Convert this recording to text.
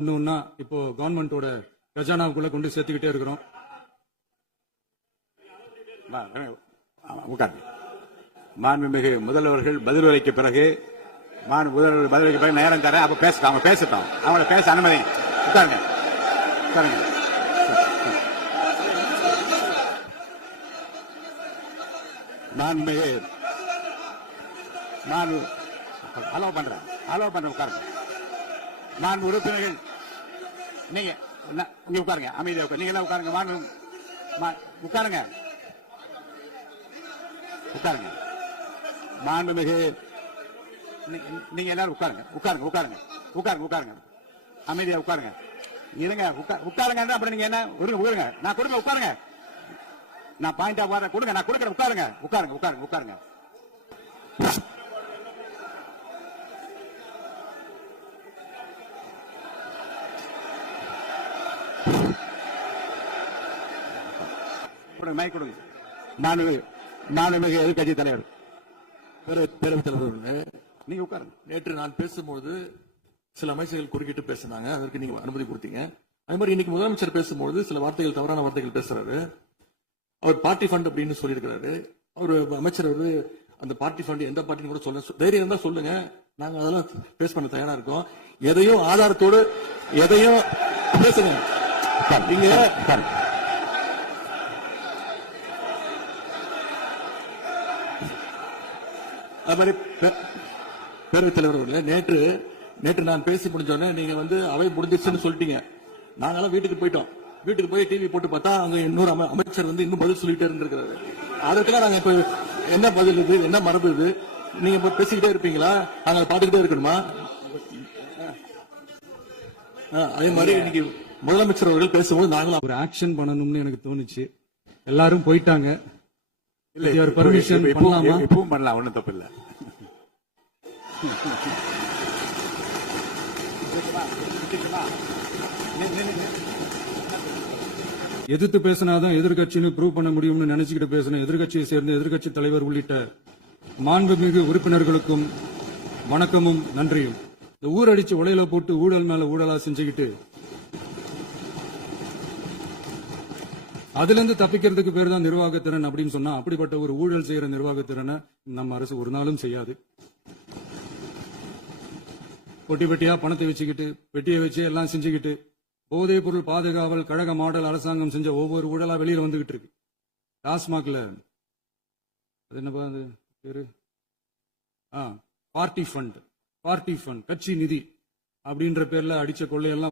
இன்னொன்னா இப்போ கவர்மெண்டோட கஜானாவுக்குள்ள கொண்டு சேர்த்துக்கிட்டே இருக்கிறோம். மாண்புமிகு முதல்வர்கள் பதிலளிக்க பிறகு முதல்வர் பதிலளிக்க பிறகு நேரம் தர அப்ப பேச அவங்க பேசட்டும். அவங்கள பேச அனுமதி. உட்காருங்க உட்காருங்க. மாண்புமிகு அலோவ் பண்றேன் உட்காருங்க. மாண்பு உறுப்பினர்கள் நீங்க உட்காருங்க. அமைதியா உட்காரு. நீங்க உட்காருங்க. உட்காருங்க உட்காருங்க. மாண்புமிகு நீங்க எல்லாரும் உட்காருங்க. அமைதியா உட்காருங்க. இருங்க உட்காருங்க. அப்புறம் நீங்க என்ன உட்காருங்க. நான் கொடுங்க உட்காருங்க. நான் பாயிண்டா வர கொடுங்க. நான் கொடுக்குறேன். உட்காருங்க. மைக் கொடுங்க. மாண்புமிகு எதிர்கட்சி தலைவர் பேரவைத் தலைவர், நீங்க உட்காருங்க. நேற்று நான் பேசும்போது சில அமைச்சர்கள் குறுக்கிட்டு பேசினாங்க. அதற்கு நீங்க அனுமதி கொடுத்தீங்க. அதே மாதிரி இன்னைக்கு முதலமைச்சர் பேசும்போது சில வார்த்தைகள், தவறான வார்த்தைகள் பேசுறாரு. அவர் பார்ட்டி ஃபண்ட் அப்படின்னு சொல்லியிருக்கிறாரு. அவர் அமைச்சர் அந்த பார்ட்டி ஃபண்ட் எந்த பார்ட்டின்னு கூட சொல்ல தைரியம் இருந்தா சொல்லுங்க. நாங்க அதெல்லாம் பேஸ் பண்ண தயாரா இருக்கோம். எதையும் ஆதாரத்தோடு எதையும் பேசுங்க. நீங்க அது மாதிரி பேரவைத் தலைவர், நேற்று நான் பேசி முடிஞ்சோடனே நீங்க அவை முடிஞ்சிருச்சுன்னு சொல்லிட்டீங்க. நாங்கெல்லாம் வீட்டுக்கு போயிட்டோம். வீட்டுக்கு போய் டிவி போட்டு பார்த்தா அங்க இன்னொரு அமைச்சர் இன்னும் பதில் சொல்லிட்டே இருந்திருக்கிறாரு. அதுக்கெல்லாம் நாங்க இப்ப என்ன பதில் இது, என்ன மரபு இது? நீங்க இப்ப பேசிக்கிட்டே இருப்பீங்களா? நாங்க பாத்துக்கிட்டே இருக்கணுமா? அதே மாதிரி இன்னைக்கு முதலமைச்சர் அவர்கள் பேசும்போது நாங்களும் ஒரு ஆக்ஷன் பண்ணணும்னு எனக்கு தோணுச்சு. எல்லாரும் போயிட்டாங்க. பர்மிஷன் பண்ணலாமா? இப்பவும் பண்ணலாம், ஒன்னும் தப்பு இல்ல. எதிர்த்து பேசினாதான் எதிர்கட்சின்னு ப்ரூவ் பண்ண முடியும்னு நினைச்சுக்கிட்டு பேசணும். எதிர்கட்சியை சேர்ந்த எதிர்கட்சி தலைவர் உள்ளிட்ட மாண்புமிகு உறுப்பினர்களுக்கும் வணக்கமும் நன்றியும். இந்த ஊரடிச்சு உலையில போட்டு ஊழல் மேல ஊழலா செஞ்சுக்கிட்டு அதுல இருந்து தப்பிக்கிறதுக்கு பேர் தான் நிர்வாகத்திறன் அப்படின்னு சொன்னா, அப்படிப்பட்ட ஒரு ஊழல் செய்யற நிர்வாகத்திறனை நம்ம அரசு ஒரு நாளும் செய்யாது. பொட்டி பெட்டியா பணத்தை வச்சுக்கிட்டு, பெட்டியை வச்சு எல்லாம் செஞ்சுக்கிட்டு, போதைப் பொருள் பாதுகாவல் கழக மாடல் அரசாங்கம் செஞ்ச ஒவ்வொரு ஊழலா வெளியில வந்துகிட்டு இருக்கு. டாஸ்மாக்ல அது என்னப்பா அது பேரு, பார்ட்டி ஃபண்ட் கட்சி நிதி அப்படின்ற பேர்ல அடிச்ச கொள்ளையெல்லாம்